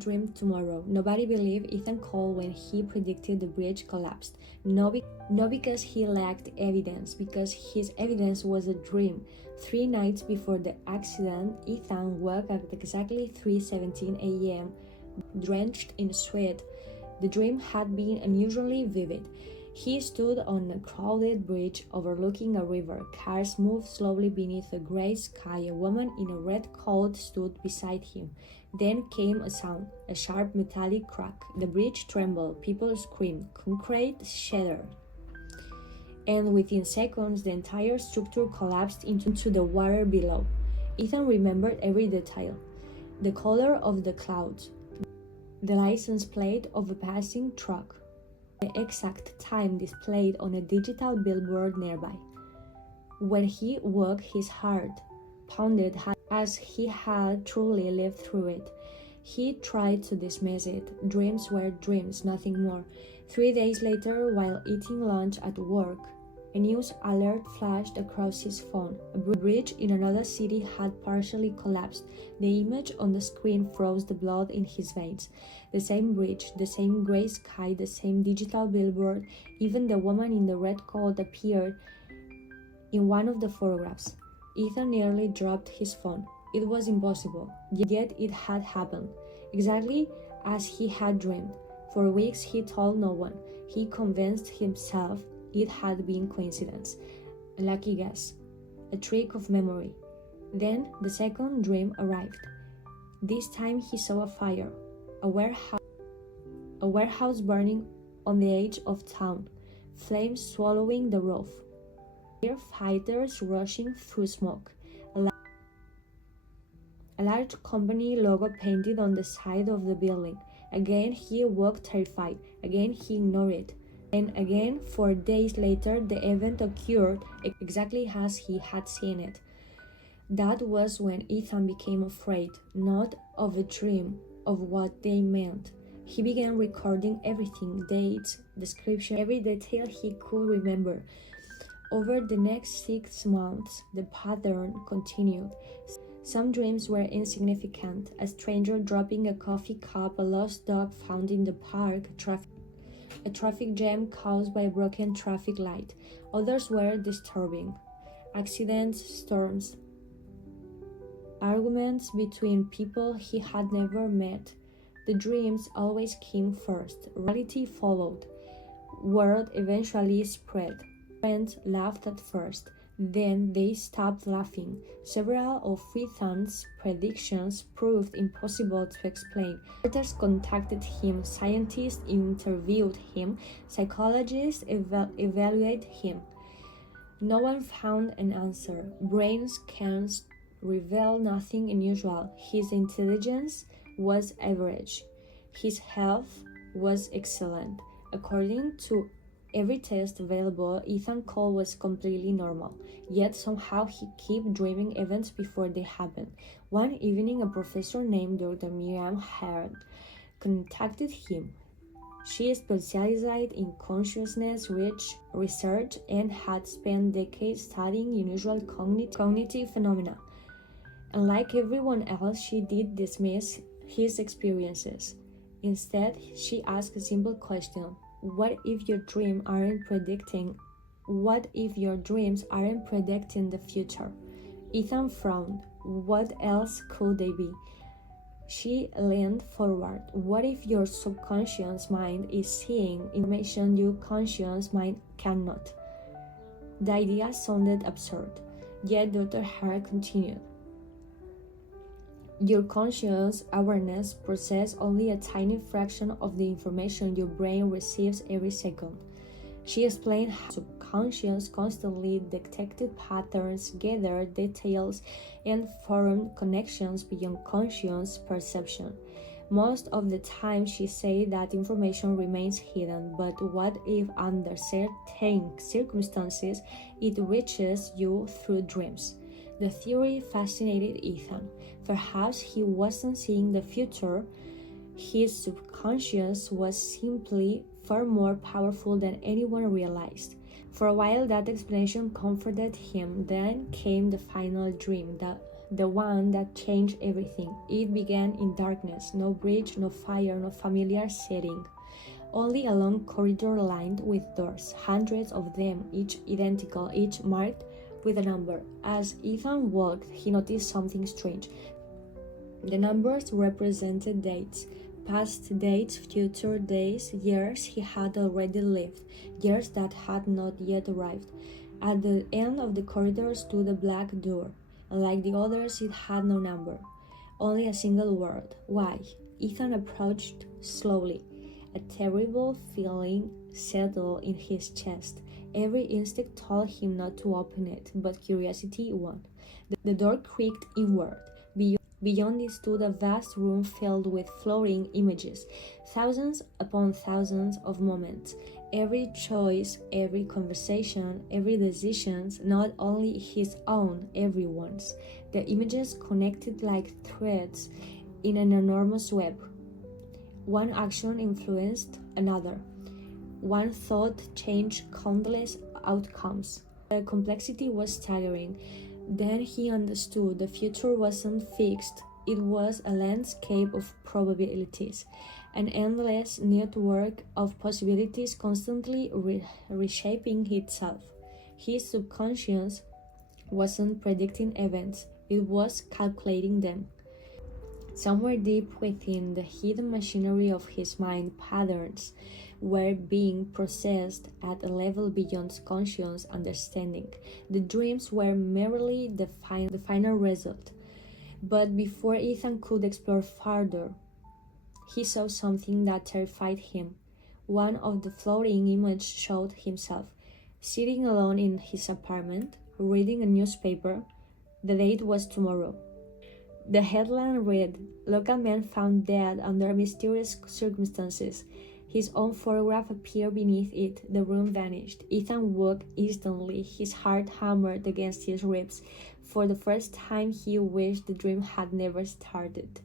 dream tomorrow. Nobody believed Ethan Cole when he predicted the bridge collapsed. Not because he lacked evidence, because his evidence was a dream. 3 nights before the accident, Ethan woke up at exactly 3:17 a.m., drenched in sweat. The dream had been unusually vivid. He stood on a crowded bridge overlooking a river. Cars moved slowly beneath a gray sky. A woman in a red coat stood beside him. Then came a sound, a sharp metallic crack. The bridge trembled. People screamed. Concrete shattered. And within seconds, the entire structure collapsed into the water below. Ethan remembered every detail. The color of the clouds, the license plate of a passing truck, the exact time displayed on a digital billboard nearby. When he woke, his heart pounded as he had truly lived through it. He tried to dismiss it. Dreams were dreams, nothing more. 3 days later, while eating lunch at work, a news alert flashed across his phone. A bridge in another city had partially collapsed. The image on the screen froze the blood in his veins. The same bridge, the same gray sky, the same digital billboard. Even the woman in the red coat appeared in one of the photographs. Ethan nearly dropped his phone. It was impossible, yet it had happened, exactly as he had dreamed. For weeks he told no one. He convinced himself it had been coincidence, a lucky guess, a trick of memory. Then the second dream arrived. This time he saw a fire, a warehouse burning on the edge of town, flames swallowing the roof, firefighters rushing through smoke, a large company logo painted on the side of the building. Again he awoke terrified. Again he ignored it. And again, 4 days later, the event occurred exactly as he had seen it. That was when Ethan became afraid, not of a dream, of what they meant. He began recording everything, dates, description, every detail he could remember. Over the next 6 months, the pattern continued. Some dreams were insignificant, a stranger dropping a coffee cup, a lost dog found in the park, a traffic jam caused by a broken traffic light. Others were disturbing. Accidents, storms, arguments between people he had never met. The dreams always came first. Reality followed. Word eventually spread. Friends laughed at first. Then they stopped laughing. Several of Ethan's predictions proved impossible to explain. Reporters contacted him, scientists interviewed him, psychologists evaluated him. No one found an answer. Brain scans revealed nothing unusual. His intelligence was average. His health was excellent. According to every test available, Ethan Cole was completely normal, yet somehow he kept dreaming events before they happened. One evening, a professor named Dr. Miriam Herd contacted him. She specialized in consciousness research and had spent decades studying unusual cognitive phenomena. Unlike everyone else, she did dismiss his experiences. Instead, she asked a simple question. What if your dreams aren't predicting the future? Ethan frowned. What else could they be? She leaned forward. What if your subconscious mind is seeing information your conscious mind cannot? The idea sounded absurd, yet Dr. Hart continued. Your conscious awareness processes only a tiny fraction of the information your brain receives every second. She explained how subconscious constantly detected patterns, gathered details, and formed connections beyond conscious perception. Most of the time, she said that information remains hidden, but what if under certain circumstances it reaches you through dreams? The theory fascinated Ethan. Perhaps he wasn't seeing the future. His subconscious was simply far more powerful than anyone realized. For a while, that explanation comforted him. Then came the final dream, the one that changed everything. It began in darkness, no bridge, no fire, no familiar setting. Only a long corridor lined with doors, hundreds of them, each identical, each marked with a number. As Ethan walked, he noticed something strange. The numbers represented dates, past dates, future days, years he had already lived, years that had not yet arrived. At the end of the corridor stood a black door, and like the others, it had no number, only a single word: why. Ethan approached slowly. A terrible feeling settled in his chest. Every instinct told him not to open it, but curiosity won. The door creaked inward. Beyond it stood a vast room filled with floating images, thousands upon thousands of moments. Every choice, every conversation, every decision, not only his own, everyone's. The images connected like threads in an enormous web. One action influenced another. One thought changed countless outcomes. The complexity was staggering. Then he understood the future wasn't fixed. It was a landscape of probabilities, an endless network of possibilities constantly reshaping itself. His subconscious wasn't predicting events, it was calculating them. Somewhere deep within the hidden machinery of his mind, patterns were being processed at a level beyond conscious understanding. The dreams were merely the final result. But before Ethan could explore further, he saw something that terrified him. One of the floating images showed himself, sitting alone in his apartment, reading a newspaper. The date was tomorrow. The headline read, "Local man found dead under mysterious circumstances." His own photograph appeared beneath it. The room vanished. Ethan woke instantly. His heart hammered against his ribs. For the first time, he wished the dream had never started.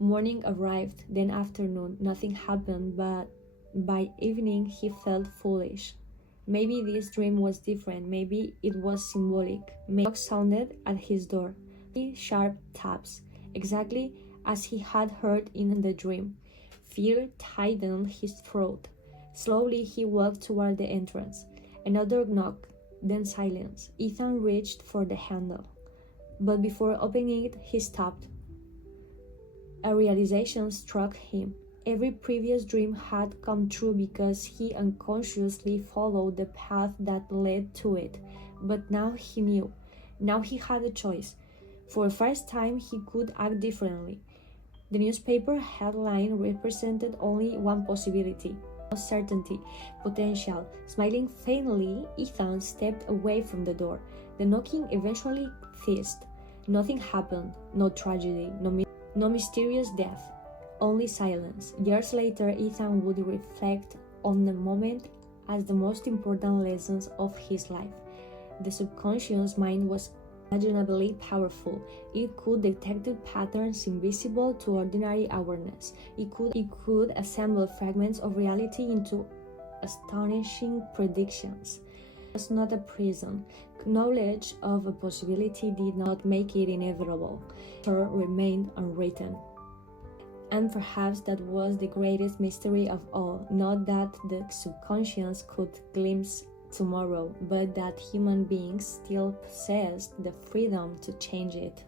Morning arrived, then afternoon. Nothing happened, but by evening he felt foolish. Maybe this dream was different. Maybe it was symbolic. Maybe a knock sounded at his door. Sharp taps, exactly as he had heard in the dream. Fear tightened his throat. Slowly he walked toward the entrance. Another knock, then silence. Ethan reached for the handle, but before opening it, he stopped. A realization struck him. Every previous dream had come true because he unconsciously followed the path that led to it. But now he knew. Now he had a choice. For the first time, he could act differently. The newspaper headline represented only one possibility: certainty, potential. Smiling faintly, Ethan stepped away from the door. The knocking eventually ceased. Nothing happened, no tragedy, no mysterious death, only silence. Years later, Ethan would reflect on the moment as the most important lessons of his life. The subconscious mind was unimaginably powerful. It could detect patterns invisible to ordinary awareness. It could assemble fragments of reality into astonishing predictions. It was not a prison. Knowledge of a possibility did not make it inevitable. It remained unwritten. And perhaps that was the greatest mystery of all, not that the subconscious could glimpse tomorrow, but that human beings still possessed the freedom to change it.